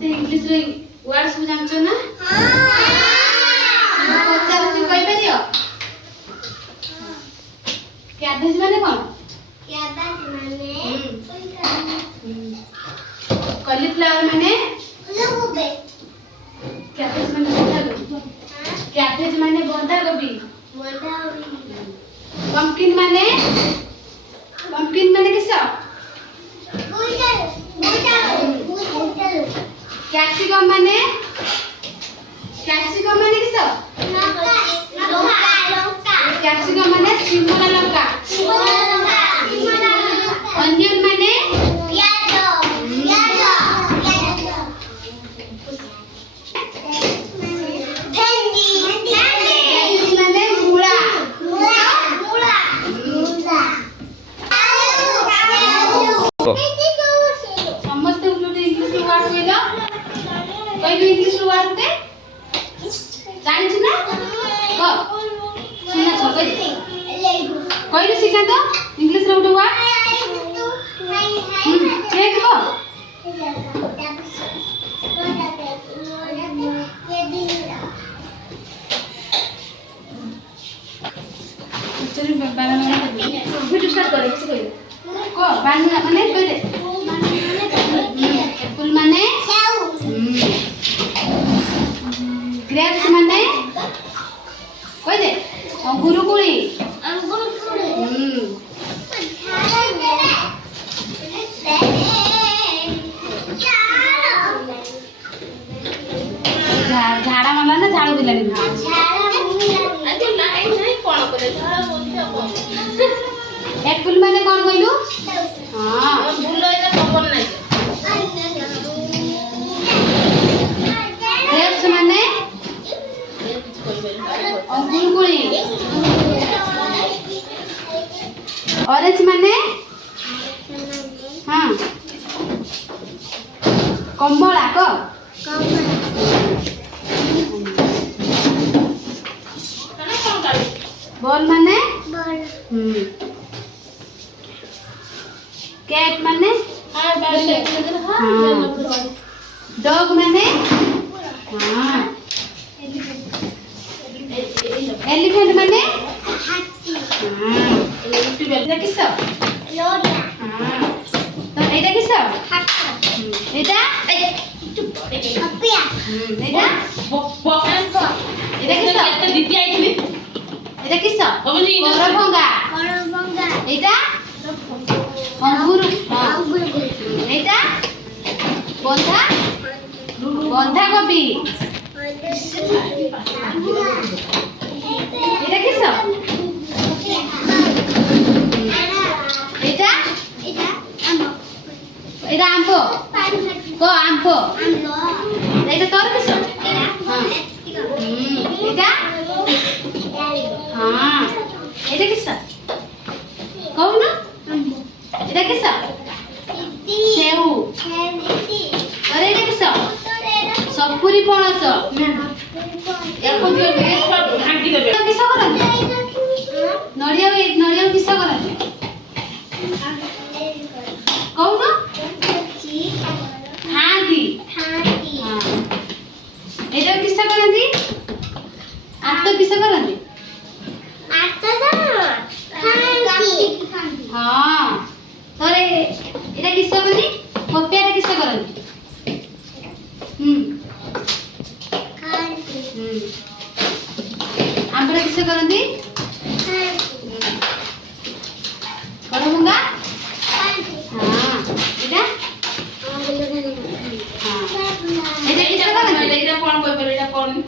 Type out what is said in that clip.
English रे word सब जानछो ना हां पचार से कहि परियो कैबेज माने कोन कैबेज माने कॉलीफ्लावर माने फूलगोभी कैबेज माने बंधा गोभी कैबेज माने बंधा गोभी पंपकिन माने किस कैप्सिकम माने किस कैप्सिकम माने शिमला लंका ऑनियन माने समस्त इंग्लिश वर्ड होइलो कई इंग्लिश वर्ड होते जानिछ ना क सुना छ कई सिखा तो इंग्लिश रे उठो वर्ड चेक को चलो बाबा वीडियो स्टार्ट करे किसी को बानाना माने कह दे एप्पल माने सेव ग्रेप्स माने कह दे अंगूर कुली झाड़ा माला ना झाड़ू दिलानी एप्पल माने कौन कहलु हां भूल एटा पवन नाही ग्रेप्स माने अंगूर कोली ऑरेंज माने हां कमला को बॉल माने बॉल कैट माने हां डॉग माने हां एलिफेंट माने हाथी हां एटा किस लोडिया हां तो एटा किस हाथी एटा पपिया एटा बॉक्स एटा किस एटा दीदी आइथिले एटा किस करभंगा एटा अंगूर एटा बंधा गोभी एटा किस एटा आंबो को आंबो एटा तोर किस हां एटा हां एटा किस कहू ना एटा किस सेव अरे एटा किस सपुरी पणस याको दियो घांटी देबे किस करन नडिया किस करन कहू ना खांती हां एटा किस करन आत किस करन हां तोरे एटा किस करनी पपिया किस करनी आंबड़ा किस करनी करभंगा हां एटा हां एटा किस करनी एटा कोन कोइ पर एटा कोन